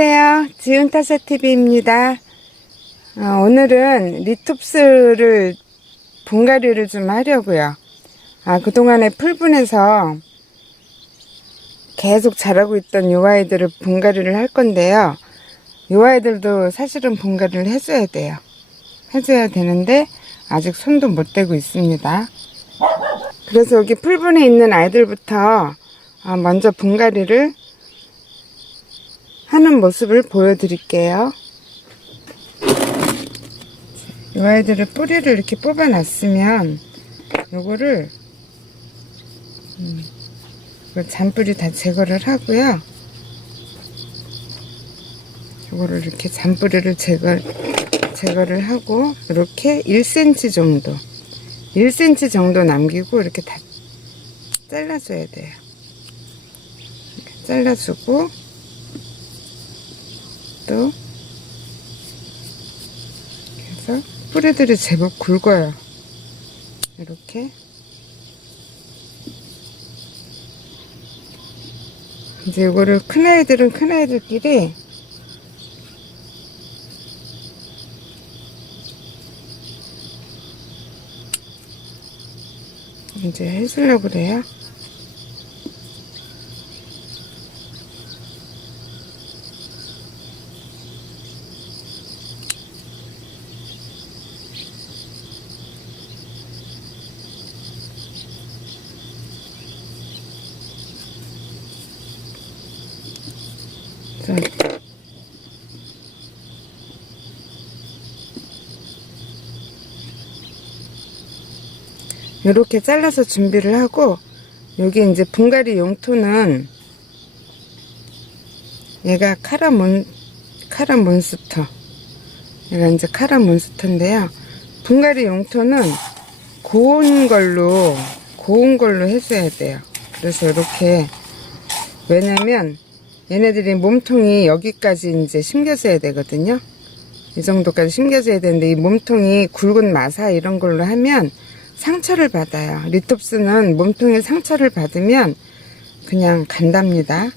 안녕하세요. 지은타사TV입니다. 어, 오늘은 리톱스를 분갈이를 좀 하려고요. 아, 그동안에 풀분해서 계속 자라고 있던 요 아이들을 분갈이를 할 건데요. 요 아이들도 사실은 분갈이를 해줘야 돼요. 해줘야 되는데 아직 손도 못 대고 있습니다. 그래서 여기 풀분에 있는 아이들부터 아, 먼저 분갈이를 하는 모습을 보여드릴게요. 이 아이들을 뿌리를 이렇게 뽑아놨으면 요거를 음, 그 잔뿌리 다 제거를 하고요. 요거를 이렇게 잔뿌리를 제거 제거를 하고 이렇게 1cm 정도 1cm 정도 남기고 이렇게 다 잘라줘야 돼요. 잘라주고 또 그래서 뿌리들이 제법 굵어요. 이렇게 이제 이거를 큰 아이들은 큰 아이들끼리 이제 해주려고 그래요. 자, 이렇게 잘라서 준비를 하고 여기 이제 분갈이 용토는 얘가 카라몬 카라몬스터. 얘가 이제 카라몬스터인데요. 분갈이 용토는 고운 걸로 고운 걸로 해줘야 돼요. 그래서 이렇게. 왜냐면 얘네들이 몸통이 여기까지 이제 심겨져야 되거든요. 이 정도까지 심겨져야 되는데 이 몸통이 굵은 마사 이런 걸로 하면 상처를 받아요. 리톱스는 몸통에 상처를 받으면 그냥 간답니다.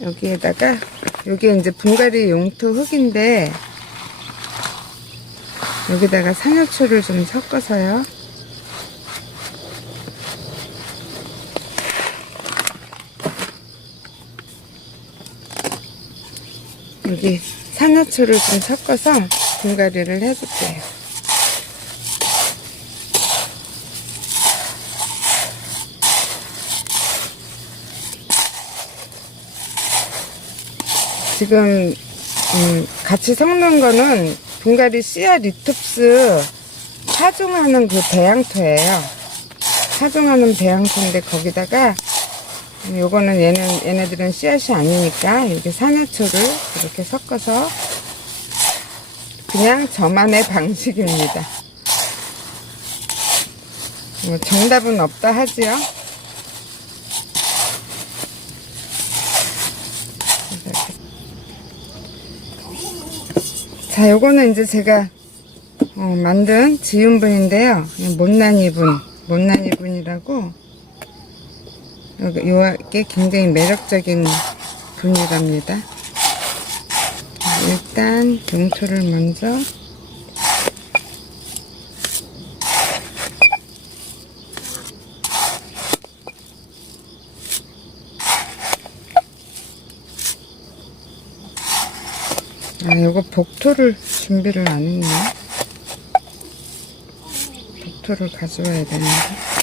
여기에다가 여기 이제 분갈이 용토 흙인데 여기다가 상여초를 좀 섞어서요. 여기 상여초를 좀 섞어서 분갈이를 해줄게요. 지금 음, 같이 섞는 거는 분갈이 씨앗 리톱스 파종하는 그 배양토예요. 파종하는 배양토인데 거기다가 음, 요거는 얘는 얘네들은 씨앗이 아니니까 이렇게 산야초를 이렇게 섞어서 그냥 저만의 방식입니다. 뭐 정답은 없다 하지요. 자, 요거는 이제 제가 어, 만든 지은분인데요. 못난 이분, 못난 이분이라고 요게 굉장히 매력적인 분이랍니다. 일단 용토를 먼저 아 요거 복토를 준비를 안 했네. 복토를 가져와야 되는데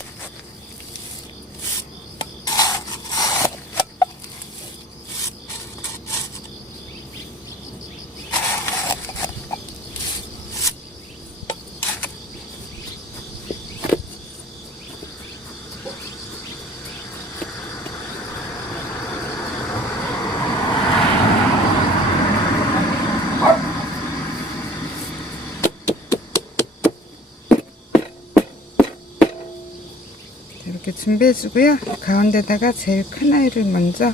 준비해주고요. 가운데다가 제일 큰 아이를 먼저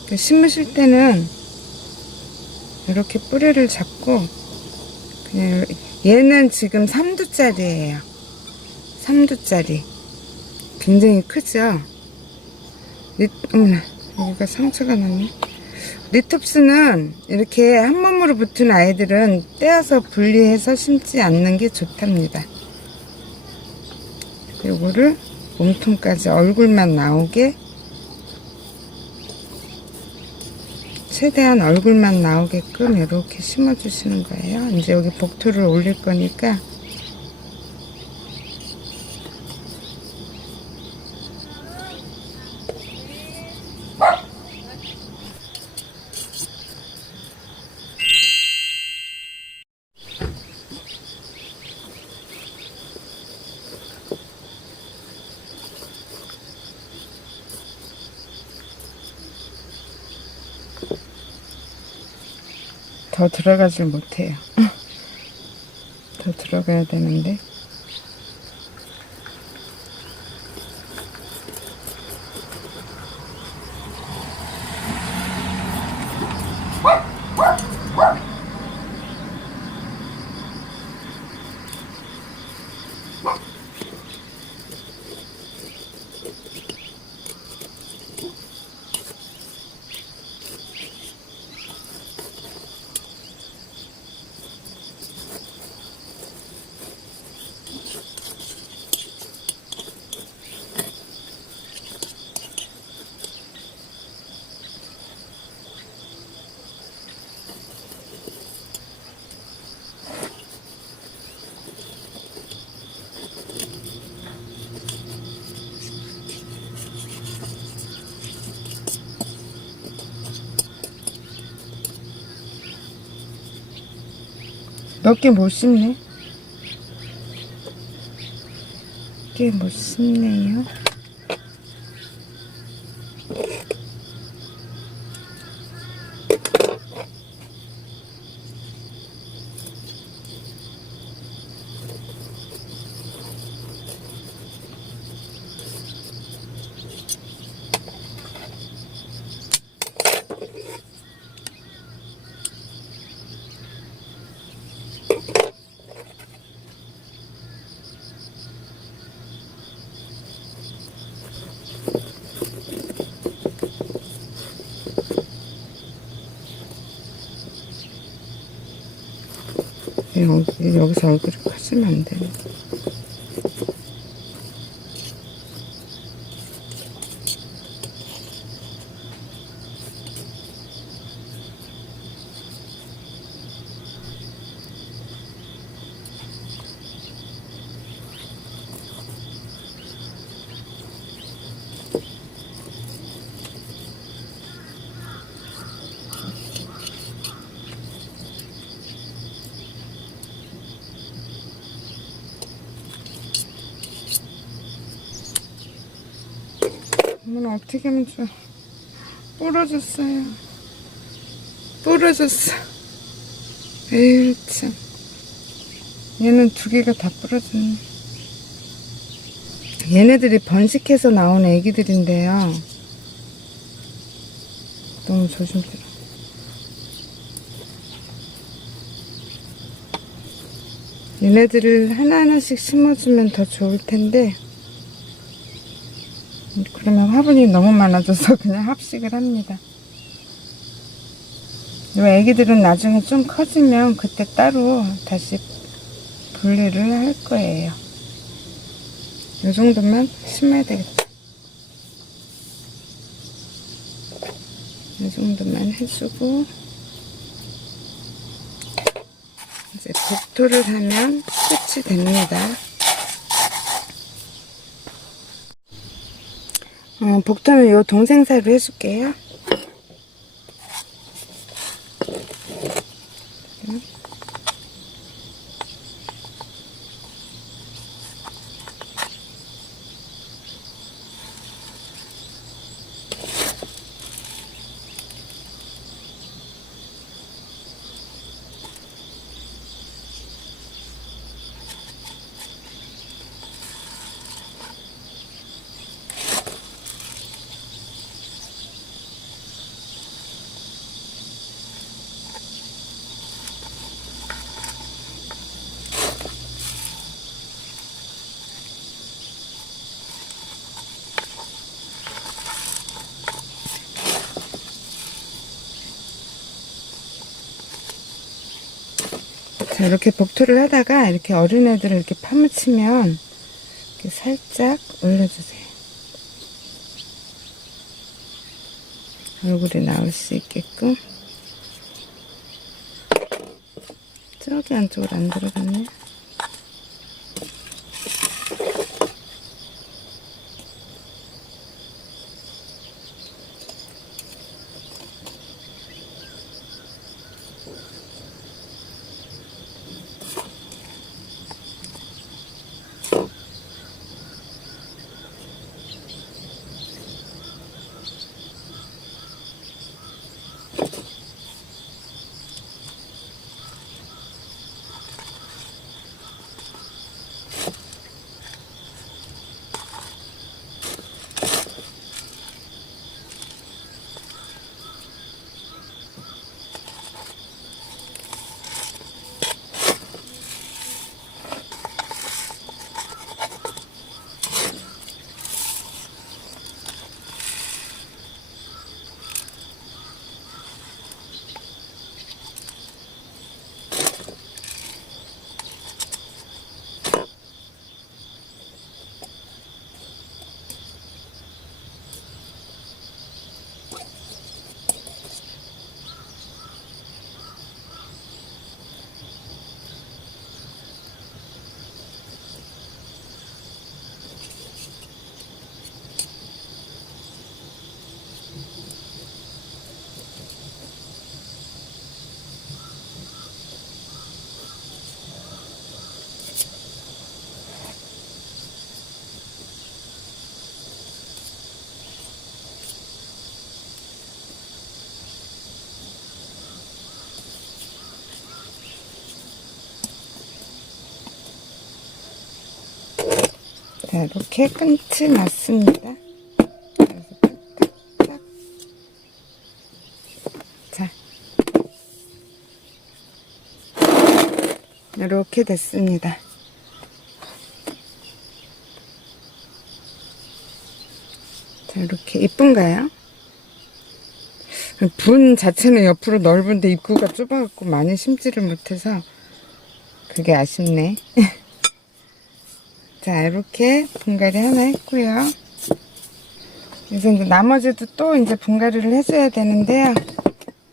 이렇게 심으실 때는 이렇게 뿌리를 잡고 그냥 얘는 지금 3두짜리예요. 3두짜리. 굉장히 크죠? 리, 어머나, 여기가 상처가 났네. 리톱스는 이렇게 한 몸으로 붙은 아이들은 떼어서 분리해서 심지 않는 게 좋답니다. 요거를 몸통까지 얼굴만 나오게 최대한 얼굴만 나오게끔 이렇게 심어주시는 거예요. 이제 여기 복토를 올릴 거니까 더 들어가질 못해요. 더 들어가야 되는데. 몇 개못 심네. 꽤못 심네요. 여기, 여기서 얼굴이 커지면 안 돼. 어머나 어떻게 하면 좋아 부러졌어요. 부러졌어. 에휴 참. 얘는 두 개가 다 부러졌네. 얘네들이 번식해서 나온 애기들인데요. 너무 조심스러워. 얘네들을 하나하나씩 심어주면 더 좋을 텐데 그러면 화분이 너무 많아져서 그냥 합식을 합니다. 이 애기들은 나중에 좀 커지면 그때 따로 다시 분리를 할 거예요. 이 정도만 심어야 되겠다. 이 정도만 해주고 이제 복토를 하면 끝이 됩니다. 어, 복토는 요 동생 사이로 해줄게요. 자, 이렇게 복토를 하다가 이렇게 어린애들을 이렇게 파묻히면 이렇게 살짝 올려주세요. 얼굴이 나올 수 있게끔. 저기 안쪽으로 안 들어갔네. 자, 이렇게 끝이 났습니다. 자. 이렇게 됐습니다. 자, 이렇게 이쁜가요? 분 자체는 옆으로 넓은데 입구가 좁아갖고 많이 심지를 못해서 그게 아쉽네. 자, 이렇게 분갈이 하나 했고요. 그래서 이제 나머지도 또 이제 분갈이를 해줘야 되는데요.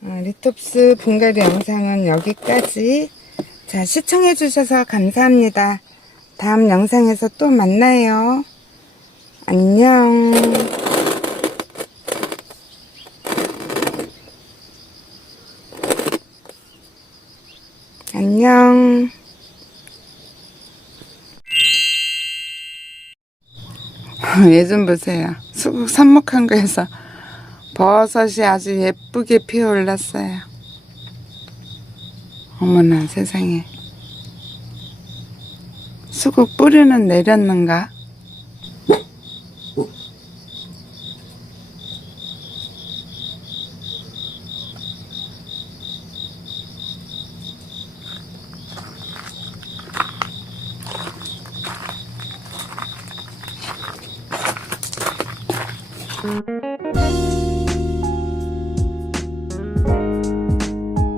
어, 리톱스 분갈이 영상은 여기까지. 자, 시청해 주셔서 감사합니다. 다음 영상에서 또 만나요. 안녕. 얘좀 보세요. 수국 삽목한 거에서 버섯이 아주 예쁘게 피어 올랐어요. 어머나 세상에. 수국 뿌리는 내렸는가?